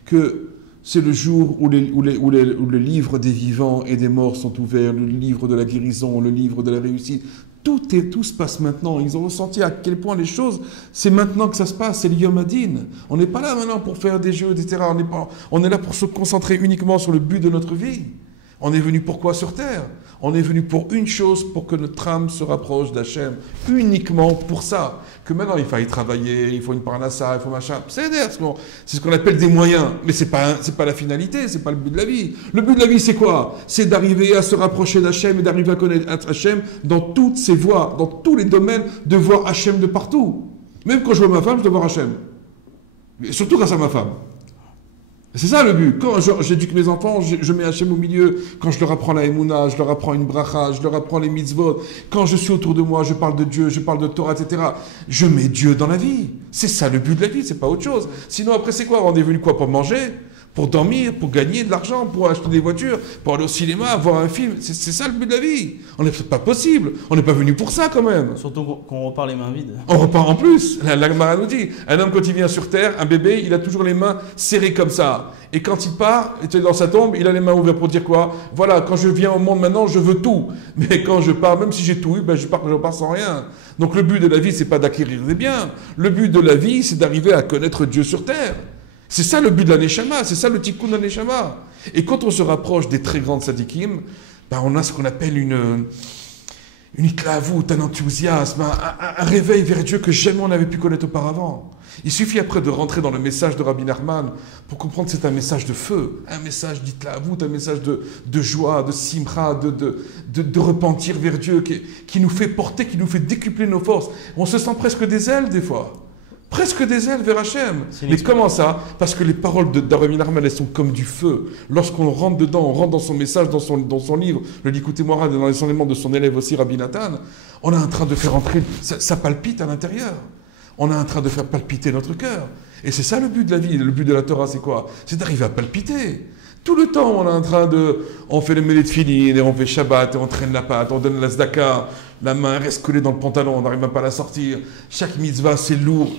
que c'est le jour où le livre des vivants et des morts sont ouverts, le livre de la guérison, le livre de la réussite. Tout se passe maintenant. Ils ont ressenti à quel point les choses, c'est maintenant que ça se passe, c'est le Yom Hadin. On n'est pas là maintenant pour faire des jeux, etc. On est là pour se concentrer uniquement sur le but de notre vie. On est venu pourquoi sur terre? On est venu pour une chose, pour que notre âme se rapproche d'Hachem. Uniquement pour ça. Que maintenant il faille travailler, il faut une parnassa, il faut machin. C'est ce qu'on appelle des moyens. Mais c'est pas la finalité, c'est pas le but de la vie. Le but de la vie c'est quoi? C'est d'arriver à se rapprocher d'Hachem et d'arriver à connaître Hachem dans toutes ses voies, dans tous les domaines, de voir Hachem de partout. Même quand je vois ma femme, je dois voir Hachem. Mais surtout grâce à ma femme. C'est ça le but. Quand j'éduque mes enfants, je mets Hachem au milieu. Quand je leur apprends la Emouna, je leur apprends une bracha, je leur apprends les mitzvot. Quand je suis autour de moi, je parle de Dieu, je parle de Torah, etc. Je mets Dieu dans la vie. C'est ça le but de la vie, c'est pas autre chose. Sinon après c'est quoi? On est venu quoi? Pour manger? Pour dormir? Pour gagner de l'argent? Pour acheter des voitures? Pour aller au cinéma? Voir un film? C'est ça le but de la vie. C'est pas possible. On n'est pas venu pour ça quand même. Surtout qu'on repart les mains vides. On repart en plus. La Gemara nous dit, un homme quand il vient sur terre, un bébé, il a toujours les mains serrées comme ça. Et quand il part, dans sa tombe, il a les mains ouvertes pour dire quoi? Voilà, quand je viens au monde maintenant, je veux tout. Mais quand je pars, même si j'ai tout eu, ben je pars sans rien. Donc le but de la vie, c'est pas d'acquérir des biens. Le but de la vie, c'est d'arriver à connaître Dieu sur terre. C'est ça le but de la Neshama, c'est ça le tikkun de la Neshama. Et quand on se rapproche des très grandes sadikim, ben on a ce qu'on appelle une itlaavout, un enthousiasme, un réveil vers Dieu que jamais on n'avait pu connaître auparavant. Il suffit après de rentrer dans le message de Rabbi Nachman pour comprendre que c'est un message de feu, un message d'itlaavout, un message de joie, de simcha, de repentir vers Dieu, qui nous fait porter, qui nous fait décupler nos forces. On se sent presque des ailes des fois. Presque des ailes vers Hachem. Mais comment ça? Parce que les paroles de Rabbi Nachman, elles sont comme du feu. Lorsqu'on rentre dedans, on rentre dans son message, dans son livre, le Likutei Moharan, et dans les enseignements de son élève aussi, Rabbi Nathan, on est en train de faire entrer, ça palpite à l'intérieur. On est en train de faire palpiter notre cœur. Et c'est ça le but de la vie. Le but de la Torah, c'est quoi? C'est d'arriver à palpiter. Tout le temps, on est en train on fait les mêlées de filines, et on fait Shabbat, et on traîne la pâte, on donne la tzedaka, la main reste collée dans le pantalon, on n'arrive même pas à la sortir. Chaque mitzvah, c'est lourd.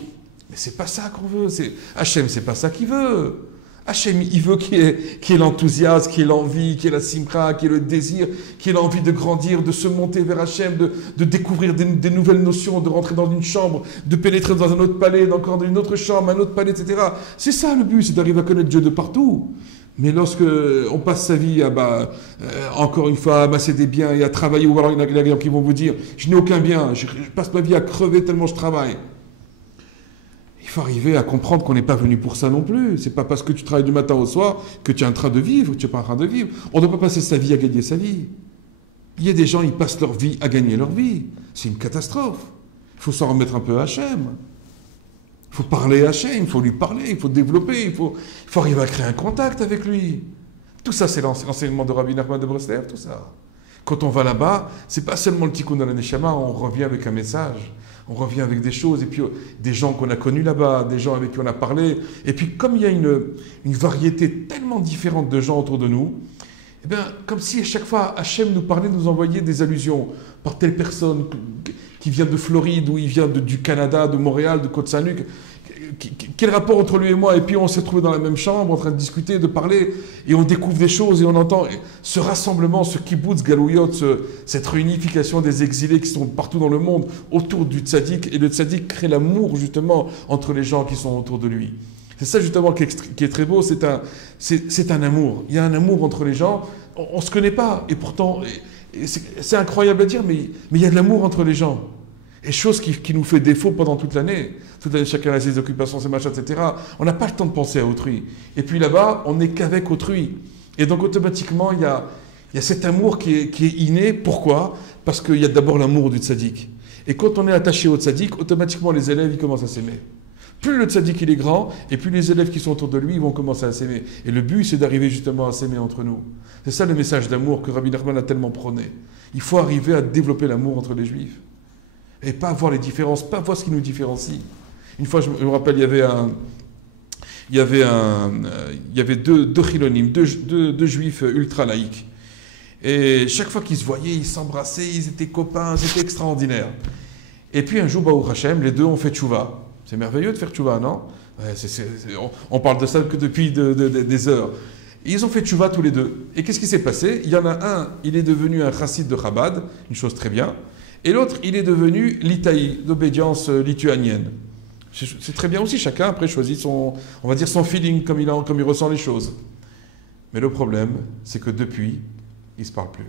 Mais c'est pas ça qu'on veut. Hachem, c'est pas ça qu'il veut. Hachem, il veut qu'il y ait l'enthousiasme, qu'il y ait l'envie, qu'il y ait la simcha, qu'il y ait le désir, qu'il y ait l'envie de grandir, de se monter vers Hachem, de découvrir des nouvelles notions, de rentrer dans une chambre, de pénétrer dans un autre palais, encore dans une autre chambre, un autre palais, etc. C'est ça le but, c'est d'arriver à connaître Dieu de partout. Mais lorsque on passe sa vie à, encore une fois, à amasser des biens et à travailler, ou alors il y en a des gens qui vont vous dire, je n'ai aucun bien, je passe ma vie à crever tellement je travaille. Il faut arriver à comprendre qu'on n'est pas venu pour ça non plus. C'est pas parce que tu travailles du matin au soir que tu es en train de vivre, tu n'es pas en train de vivre. On ne doit pas passer sa vie à gagner sa vie. Il y a des gens, ils passent leur vie à gagner leur vie. C'est une catastrophe. Il faut s'en remettre un peu à Hachem. Il faut parler à Hachem, il faut lui parler, il faut développer, il faut arriver à créer un contact avec lui. Tout ça, c'est l'enseignement de Rabbi Nachman de Breslev, tout ça. Quand on va là-bas, c'est pas seulement le tikkun de la Neshama, on revient avec un message. On revient avec des choses, et puis des gens qu'on a connus là-bas, des gens avec qui on a parlé. Et puis comme il y a une variété tellement différente de gens autour de nous, eh bien, comme si à chaque fois Hachem nous parlait, nous envoyait des allusions par telle personne qui vient de Floride, ou il vient du Canada, de Montréal, de Côte-Saint-Luc. Quel rapport entre lui et moi? Et puis on s'est retrouvés dans la même chambre en train de discuter, de parler, et on découvre des choses et on entend ce rassemblement, ce kibbutz galouyot, cette réunification des exilés qui sont partout dans le monde autour du tzaddik, et le tzaddik crée l'amour justement entre les gens qui sont autour de lui. C'est ça justement qui est très beau, c'est un amour. Il y a un amour entre les gens, on ne se connaît pas, et pourtant, c'est incroyable à dire, mais il y a de l'amour entre les gens. Et chose qui nous fait défaut pendant toute l'année. Toute l'année, chacun a ses occupations, ses machins, etc. On n'a pas le temps de penser à autrui. Et puis là-bas, on n'est qu'avec autrui. Et donc automatiquement, il y a cet amour qui est inné. Pourquoi? Parce qu'il y a d'abord l'amour du tzaddik. Et quand on est attaché au tzaddik, automatiquement les élèves, ils commencent à s'aimer. Plus le tzaddik il est grand, et plus les élèves qui sont autour de lui, ils vont commencer à s'aimer. Et le but, c'est d'arriver justement à s'aimer entre nous. C'est ça le message d'amour que Rabbi Nachman a tellement prôné. Il faut arriver à développer l'amour entre les juifs. Et pas voir les différences, pas voir ce qui nous différencie. Une fois, je me rappelle, il y avait deux chilonim, deux juifs ultra laïcs. Et chaque fois qu'ils se voyaient, ils s'embrassaient, ils étaient copains, c'était extraordinaire. Et puis un jour, Baruch Hashem, les deux ont fait tchouva. C'est merveilleux de faire tchouva, non? Ouais, on parle de ça que depuis des heures. Et ils ont fait tchouva tous les deux. Et qu'est-ce qui s'est passé? Il y en a un, il est devenu un chassid de Chabad, une chose très bien. Et l'autre, il est devenu l'Itaï, d'obédience lituanienne. C'est très bien aussi, chacun après choisit son feeling, comme il ressent les choses. Mais le problème, c'est que depuis, ils ne se parlent plus.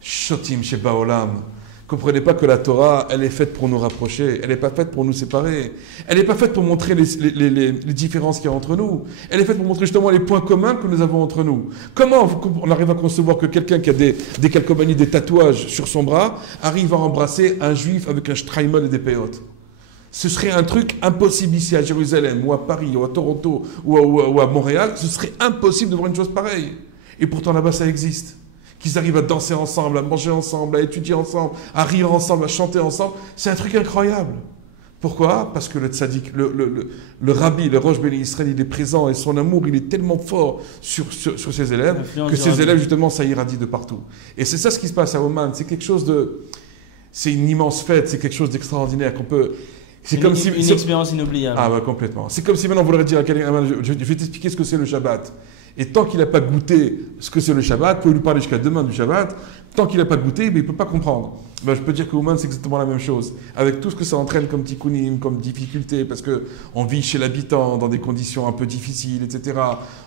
Shotim Sheba Olam. Comprenez pas que la Torah, elle est faite pour nous rapprocher, elle n'est pas faite pour nous séparer, elle n'est pas faite pour montrer les différences qu'il y a entre nous, elle est faite pour montrer justement les points communs que nous avons entre nous. Comment on arrive à concevoir que quelqu'un qui a des calcomanies, des tatouages sur son bras, arrive à embrasser un juif avec un shtraimel et des péotes? Ce serait un truc impossible ici à Jérusalem, ou à Paris, ou à Toronto, ou à Montréal, ce serait impossible de voir une chose pareille. Et pourtant là-bas ça existe. Qu'ils arrivent à danser ensemble, à manger ensemble, à étudier ensemble, à rire ensemble, à chanter ensemble. C'est un truc incroyable. Pourquoi? Parce que le tzaddik, le rabbi, le Rosh Béni Israël, il est présent et son amour, il est tellement fort sur ses élèves que ses élèves, justement, ça irradie de partout. Et c'est ça ce qui se passe à Oman. C'est quelque chose de... C'est une immense fête, c'est quelque chose d'extraordinaire qu'on peut... C'est comme si une expérience inoubliable. Ah ouais, complètement. C'est comme si maintenant on voudrait dire à quelqu'un, je vais t'expliquer ce que c'est le Shabbat. Et tant qu'il n'a pas goûté ce que c'est le Shabbat, vous pouvez lui parler jusqu'à demain du Shabbat, tant qu'il n'a pas goûté, mais il ne peut pas comprendre. Ben, je peux dire qu'au Oman, c'est exactement la même chose. Avec tout ce que ça entraîne comme tikkunim, comme difficulté, parce qu'on vit chez l'habitant dans des conditions un peu difficiles, etc.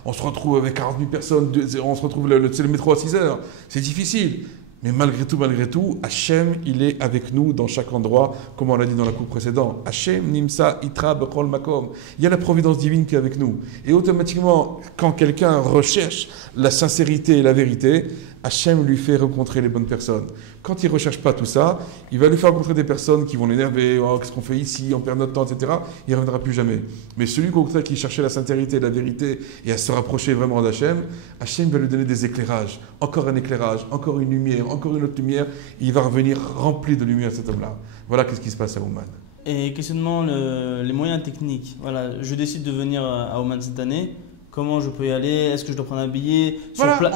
On se retrouve avec 40 000 personnes, on se retrouve le métro à 6 heures. C'est difficile. Mais malgré tout, Hachem, il est avec nous dans chaque endroit, comme on l'a dit dans la coupe précédente. Hachem, Nimsa, Itra, Bechol, Makom. Il y a la providence divine qui est avec nous. Et automatiquement, quand quelqu'un recherche la sincérité et la vérité, Hachem lui fait rencontrer les bonnes personnes. Quand il ne recherche pas tout ça, il va lui faire rencontrer des personnes qui vont l'énerver. Oh, qu'est-ce qu'on fait ici? On perd notre temps, etc. Il ne reviendra plus jamais. Mais celui au contraire qui cherchait la sincérité, la vérité et à se rapprocher vraiment d'Hachem, Hachem va lui donner des éclairages. Encore un éclairage, encore une lumière, encore une autre lumière. Et il va revenir rempli de lumière, cet homme-là. Voilà qu'est-ce qui se passe à Oman. Et questionnement, les moyens techniques. Voilà, je décide de venir à Oman cette année. Comment je peux y aller? Est-ce que je dois prendre un billet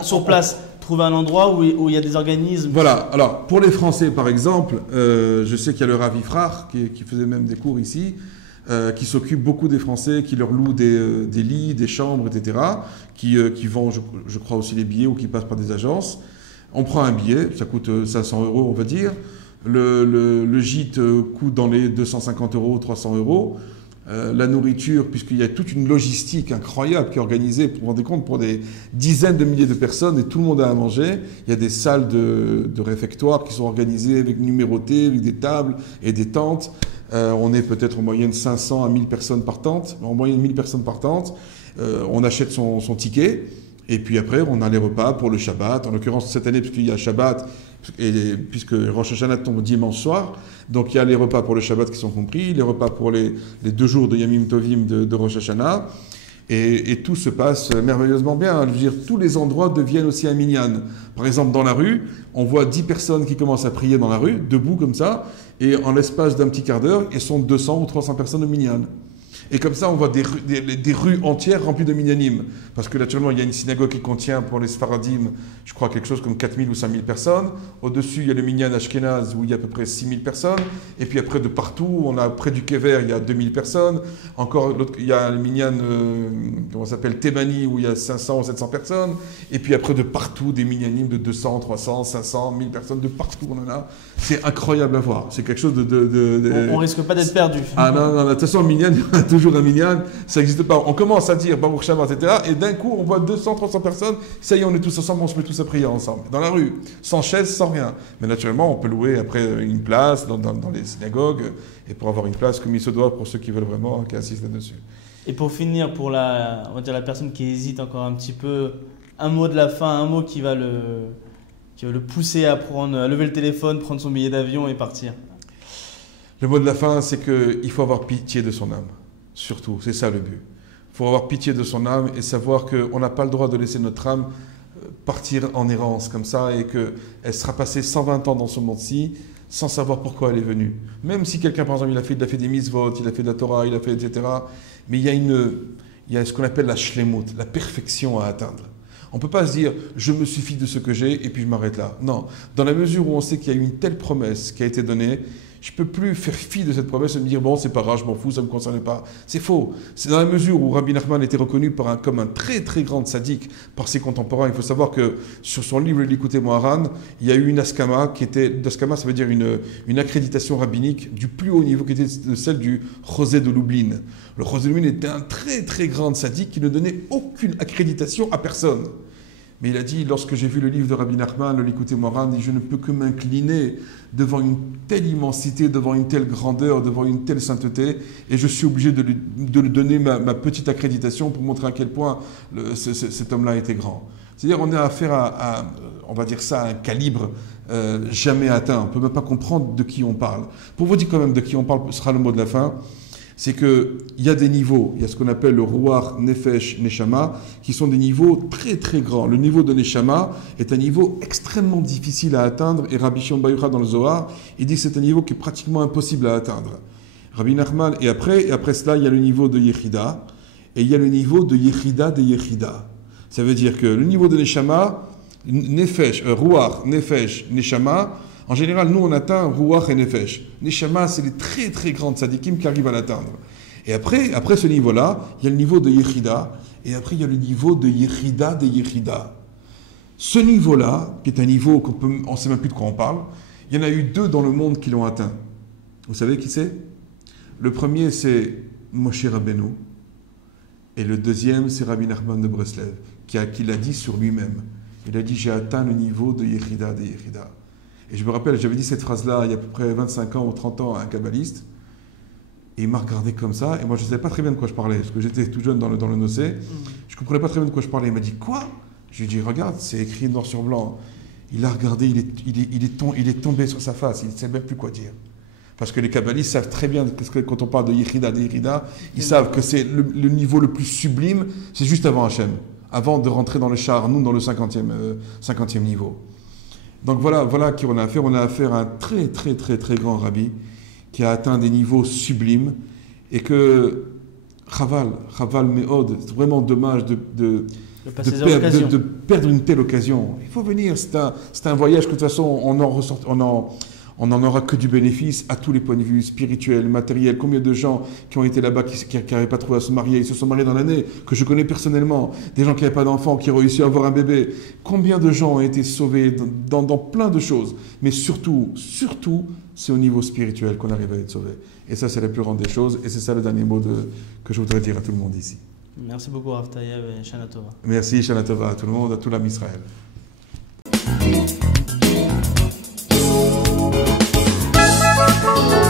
sur place, trouver un endroit où il y a des organismes? Voilà. Alors, pour les Français, par exemple, je sais qu'il y a le Rav Ifrach qui faisait même des cours ici, qui s'occupe beaucoup des Français, qui leur loue des lits, des chambres, etc., qui vend, je crois, aussi les billets ou qui passent par des agences. On prend un billet, ça coûte 500 €, on va dire. Le gîte coûte dans les 250 €, 300 €. La nourriture, puisqu'il y a toute une logistique incroyable qui est organisée, vous vous rendez compte, pour des dizaines de milliers de personnes et tout le monde a à manger. Il y a des salles de réfectoire qui sont organisées avec numérotées, avec des tables et des tentes. On est peut-être en moyenne 500 à 1000 personnes par tente, en moyenne 1000 personnes par tente. On achète son ticket. Et puis après, on a les repas pour le Shabbat. En l'occurrence, cette année, puisqu'il y a Shabbat, puisque Rosh Hashanah tombe dimanche soir, donc il y a les repas pour le Shabbat qui sont compris, les repas pour les 2 jours de Yamim Tovim de Rosh Hashanah, et tout se passe merveilleusement bien. Je veux dire, tous les endroits deviennent aussi un minyan. Par exemple, dans la rue, on voit 10 personnes qui commencent à prier dans la rue, debout comme ça, et en l'espace d'un petit quart d'heure, ils sont 200 ou 300 personnes au minyan. Et comme ça, on voit des rues entières remplies de minyanim. Parce que naturellement, il y a une synagogue qui contient pour les Sfaradim, je crois, quelque chose comme 4000 ou 5000 personnes. Au-dessus, il y a le minyan Ashkenaz où il y a à peu près 6000 personnes. Et puis après, de partout, on a près du Kever, il y a 2000 personnes. Encore, il y a le minyan, comment ça s'appelle, Thémani, où il y a 500 ou 700 personnes. Et puis après, de partout, des minyanim de 200, 300, 500, 1000 personnes, de partout, on en a. C'est incroyable à voir. C'est quelque chose On risque pas d'être perdu. Ah non, de toute façon, le minyan, il y a toujours un minyan, ça n'existe pas. On commence à dire Baruch Shabbat, etc. Et d'un coup, on voit 200, 300 personnes. Ça y est, on est tous ensemble, on se met tous à prier ensemble. Dans la rue, sans chaise, sans rien. Mais naturellement, on peut louer après une place dans les synagogues et pour avoir une place comme il se doit pour ceux qui veulent vraiment, qui insistent là-dessus. Et pour finir, pour on va dire la personne qui hésite encore un petit peu, un mot de la fin, un mot qui va le pousser à lever le téléphone, prendre son billet d'avion et partir. Le mot de la fin, c'est qu'il faut avoir pitié de son âme. Surtout, c'est ça le but. Il faut avoir pitié de son âme et savoir qu'on n'a pas le droit de laisser notre âme partir en errance comme ça et qu'elle sera passée 120 ans dans ce monde-ci sans savoir pourquoi elle est venue. Même si quelqu'un, par exemple, il a fait des mitzvot, il a fait de la Torah, il a fait etc. Mais il y a ce qu'on appelle la shlemut, la perfection à atteindre. On ne peut pas se dire « je me suffis de ce que j'ai et puis je m'arrête là ». Non, dans la mesure où on sait qu'il y a eu une telle promesse qui a été donnée, je ne peux plus faire fi de cette promesse et me dire « bon, c'est pas grave, je m'en fous, ça ne me concerne pas ». C'est faux. C'est dans la mesure où Rabbi Nachman était reconnu comme un très très grand tzaddik par ses contemporains. Il faut savoir que sur son livre « L'écouter Moharan », il y a eu une askama qui était… Askama, ça veut dire une accréditation rabbinique du plus haut niveau qui était celle du Chosé de Lublin. Le Chosé de Lublin était un très très grand tzaddik qui ne donnait aucune accréditation à personne. Mais il a dit, lorsque j'ai vu le livre de Rabbi Nachman, le Likutei Moharan, je ne peux que m'incliner devant une telle immensité, devant une telle grandeur, devant une telle sainteté, et je suis obligé de lui donner ma petite accréditation pour montrer à quel point cet homme-là était grand. C'est-à-dire on a affaire à, on va dire ça, à un calibre jamais atteint. On ne peut même pas comprendre de qui on parle. Pour vous dire quand même de qui on parle, ce sera le mot de la fin. C'est qu'il y a des niveaux, il y a ce qu'on appelle le Ruach, Nefesh, Neshama, qui sont des niveaux très très grands. Le niveau de Neshama est un niveau extrêmement difficile à atteindre, et Rabbi Shimon Bar Yochai dans le Zohar, il dit que c'est un niveau qui est pratiquement impossible à atteindre. Rabbi Nachman, et après cela, il y a le niveau de Yechida, et il y a le niveau de Yechida des Yechida. Ça veut dire que le niveau de Neshama, Nefesh, Ruach, Nefesh, Neshama, en général, nous, on atteint Ruach et Nefesh. Neshama, c'est les très très grandes tzadikim qui arrivent à l'atteindre. Et après ce niveau-là, il y a le niveau de Yechida, et après il y a le niveau de Yechida des Yechida. Ce niveau-là, qui est un niveau on ne sait même plus de quoi on parle, il y en a eu 2 dans le monde qui l'ont atteint. Vous savez qui c'est? Le premier, c'est Moshe Rabbeinu, et le deuxième, c'est Rabbi Nachman de Breslev, qui l'a dit sur lui-même. Il a dit, j'ai atteint le niveau de Yechida des Yechida. Et je me rappelle, j'avais dit cette phrase-là il y a à peu près 25 ans ou 30 ans à un kabbaliste. Et il m'a regardé comme ça. Et moi, je ne savais pas très bien de quoi je parlais. Parce que j'étais tout jeune dans le nocé. Je ne comprenais pas très bien de quoi je parlais. Il m'a dit, quoi? Je lui ai dit, regarde, c'est écrit noir sur blanc. Il a regardé, il est tombé sur sa face. Il ne sait même plus quoi dire. Parce que les kabbalistes savent très bien que quand on parle de Yechida, ils savent que c'est le niveau le plus sublime. C'est juste avant Hachem. Avant de rentrer dans le char, nous, dans le 50e niveau. Donc voilà qui on a affaire. On a affaire à un très très très très grand rabbi qui a atteint des niveaux sublimes et que Chaval Meod, c'est vraiment dommage de perdre une telle occasion. Il faut venir, c'est un voyage que de toute façon on n'en aura que du bénéfice à tous les points de vue, spirituels, matériels. Combien de gens qui ont été là-bas, qui n'avaient pas trouvé à se marier, ils se sont mariés dans l'année, que je connais personnellement, des gens qui n'avaient pas d'enfants, qui ont réussi à avoir un bébé. Combien de gens ont été sauvés dans plein de choses. Mais surtout, c'est au niveau spirituel qu'on arrive à être sauvé. Et ça, c'est la plus grande des choses. Et c'est ça le dernier mot que je voudrais dire à tout le monde ici. Merci beaucoup, Rav Taïeb, et Shana Tova. Merci, Shana Tova à tout le monde, à tout l'âme Israël. Thank you.